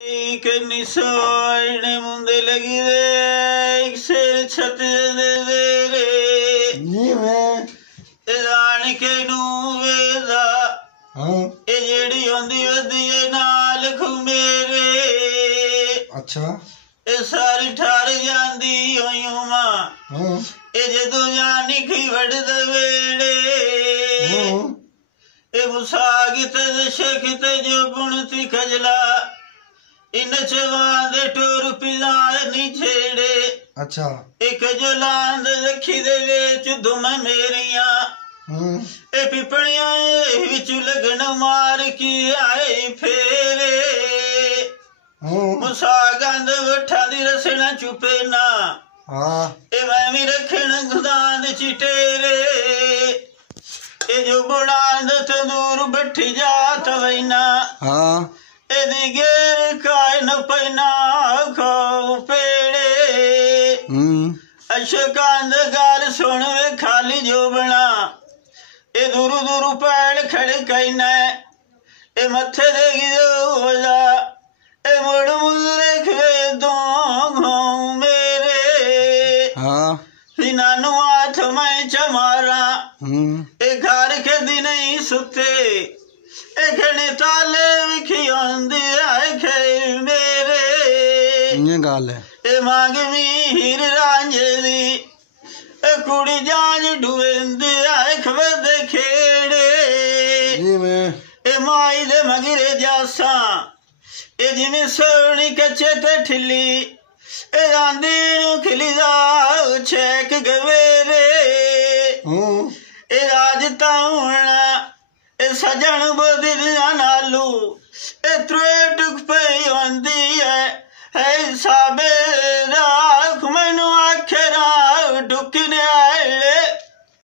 Kini soine munde lagi re ikser chat de re ni me ran ke nu veda e jehdi hondi wadiye naal khumere acha e sari thar jandi hoyuma e jadu jani khi wad de vele e musagit shekit jo bunti khajla इन चवांद tour पिलाए नी छेड़े अच्छा एक जो लांद रखी दे विच दुम मेरियां ए पिपणियां विच लगन मार की आए फेरे मुसा गंद वठा दी रसना चुपे ना हां ए मैं भी रखण गुदांद चिटेरे ए जो बुणांद तंदूर बैठी जात वैना हां एदी गेर काय न पैना खाओ पेड़े अशकांद गाल सुन वे खाली जो बना ए दूरू दूरू पैड़ खड़े कहना ए मथे दे हो जा ए मुड़ मुझे खे दो घाव मेरे हाँ नानू हाथ मैं चमारा ए घर के दिन ही सुते घने ताले विखी आंदी आखे मेरे ये गाल है ए मांगवी हीर रांझे दी ए कुड़ी जांज डुवेंदी आख वदे खेड़े जी मैं ए माई दे मगरे जासा ए जिमें सोनी कच्चे ते ठिली ए आंदी नु खिली जा छेक गवेरे ए राज ताउना सजन बदलिया नालू ए त्रेटुक पे आंदी है साबे राख मैनू आखे रा डुकने